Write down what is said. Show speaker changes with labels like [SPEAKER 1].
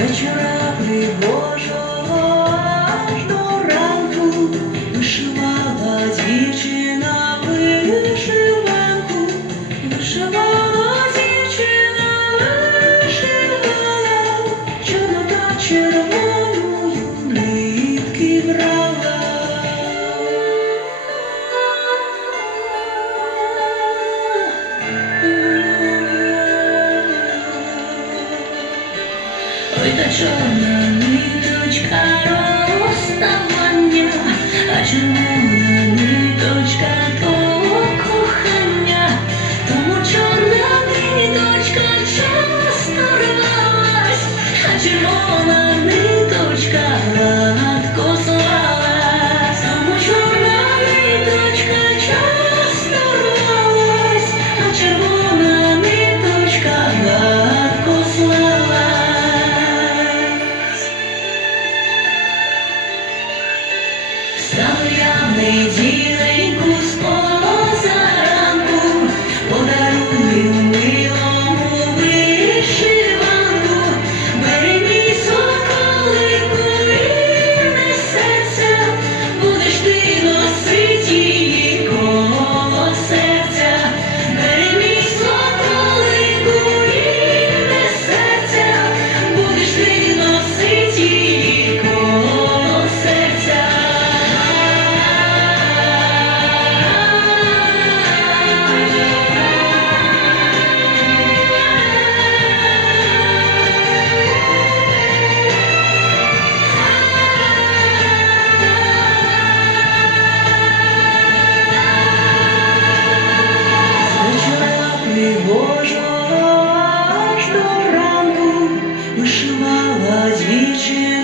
[SPEAKER 1] that you're lovely. Architecture. Слав'яний діненьку 那一句